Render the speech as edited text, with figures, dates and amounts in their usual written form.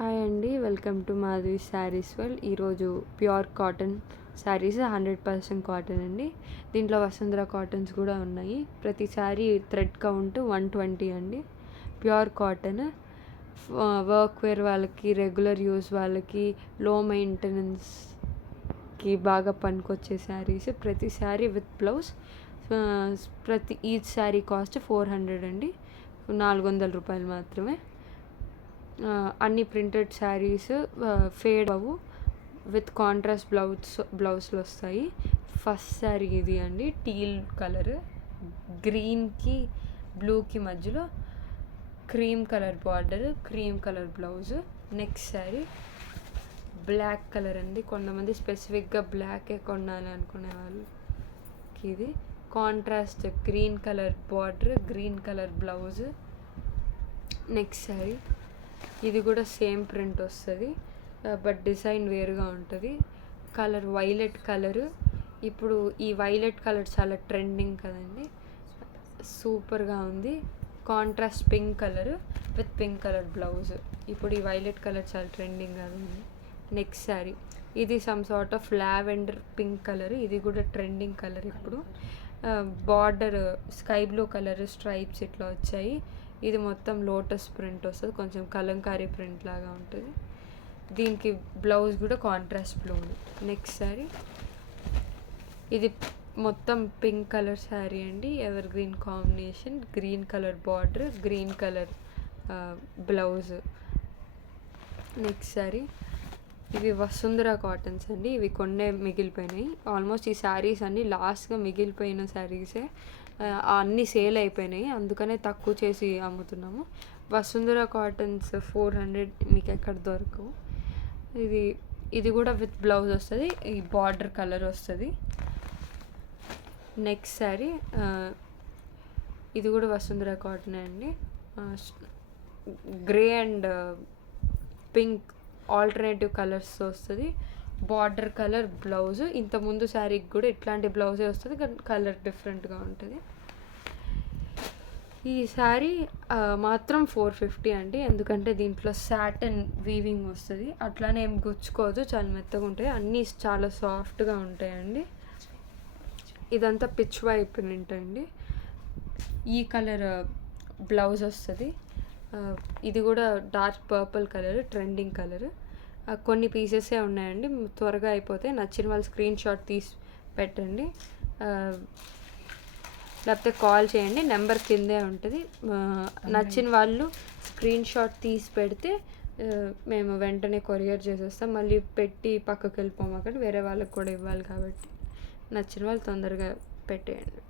Hi అండి, welcome to Madhavi saris world. ఈరోజు pure cotton saris 100% cotton అండి. దీంట్లో వసుంధర కాటన్స్ కూడా ఉన్నాయి. ప్రతి శారీ థ్రెడ్ కౌంట్ 120 అండి. ప్యూర్ కాటన్, వర్క్ వేర్ వాళ్ళకి, రెగ్యులర్ యూస్ వాళ్ళకి, లో మెయింటెనెన్స్కి బాగా పనికొచ్చే శారీస్. ప్రతి sari with blouse. Each sari cost 400 అండి, 400 రూపాయలు మాత్రమే. అన్ని ప్రింటెడ్ శారీస్ ఫేడ్ అవ్వు, విత్ కాంట్రాస్ట్ బ్లౌజ్లు వస్తాయి. ఫస్ట్ శారీ ఇది అండి, టీల్ కలర్, గ్రీన్కి బ్లూకి మధ్యలో cream colour border, cream colour blouse. Next sari black colour అండి. కొంతమంది స్పెసిఫిక్గా బ్లాకే కొనాలి అనుకునే వాళ్ళకి ఇది contrast green colour border, green colour blouse. Next sari ఇది కూడా సేమ్ ప్రింట్ వస్తుంది, బట్ డిజైన్ వేరుగా ఉంటుంది. Colour violet colour. ఇప్పుడు ఈ వైలెట్ కలర్ చాలా ట్రెండింగ్ కదండి, సూపర్గా ఉంది. Contrast pink colour with pink colour blouse. ఇప్పుడు ఈ వైలెట్ కలర్ చాలా ట్రెండింగ్ కదండి. నెక్స్ట్ శారీ ఇది some sort of lavender pink colour. ఇది కూడా ట్రెండింగ్ కలర్ ఇప్పుడు. Border sky blue colour stripes ఇట్లా వచ్చాయి. ఇది మొత్తం లోటస్ ప్రింట్ వస్తుంది, కొంచెం కలంకారీ ప్రింట్ లాగా ఉంటుంది. దీనికి బ్లౌజ్ కూడా కాంట్రాస్ట్ బ్లూ. నెక్స్ట్ శారీ ఇది మొత్తం పింక్ కలర్ శారీ అండి, ever green combination, green colour border, green colour blouse. Next sari ఇవి వసుంధర కాటన్స్ అండి. ఇవి కొన్నే మిగిలిపోయినాయి. ఆల్మోస్ట్ ఈ శారీస్ అన్నీ లాస్ట్గా మిగిలిపోయిన శారీసే, అన్నీ సేల్ అయిపోయినాయి, అందుకనే తక్కువ చేసి అమ్ముతున్నాము. వసుంధర కాటన్స్ 400 మీకు ఎక్కడ దొరకవు. ఇది కూడా విత్ బ్లౌజ్ వస్తుంది, ఈ బార్డర్ కలర్ వస్తుంది. నెక్స్ట్ శారీ ఇది కూడా వసుంధర కాటన్ అండి. Grey and pink alternative colours వస్తుంది. Border colour blouse. ఇంతకుముందు శారీకి కూడా ఇట్లాంటి బ్లౌజే వస్తుంది, కానీ కలర్ డిఫరెంట్గా ఉంటుంది. ఈ శారీ మాత్రం 450 అండి, ఎందుకంటే దీంట్లో సాటిన్ వీవింగ్ వస్తుంది. అట్లానే ఏం గుచ్చుకోదు, చాలా మెత్తగా ఉంటాయి, అన్నీ చాలా సాఫ్ట్గా ఉంటాయండి. ఇదంతా పిచ్ వైప్ ప్రింట్ అండి. ఈ కలర్ బ్లౌజ్ వస్తుంది. ఇది కూడా dark purple colour, trending colour. కొన్ని పీసెసే ఉన్నాయండి, త్వరగా అయిపోతే. నచ్చిన వాళ్ళు స్క్రీన్ షాట్ తీసి పెట్టండి, లేకపోతే కాల్ చేయండి, నెంబర్ కిందే ఉంటుంది. నచ్చిన వాళ్ళు స్క్రీన్ షాట్ తీసి పెడితే మేము వెంటనే కొరియర్ చేసేస్తాం. మళ్ళీ పెట్టి పక్కకి వెళ్ళిపోమాకండి, వేరే వాళ్ళకి కూడా ఇవ్వాలి కాబట్టి నచ్చిన వాళ్ళు తొందరగా పెట్టేయండి.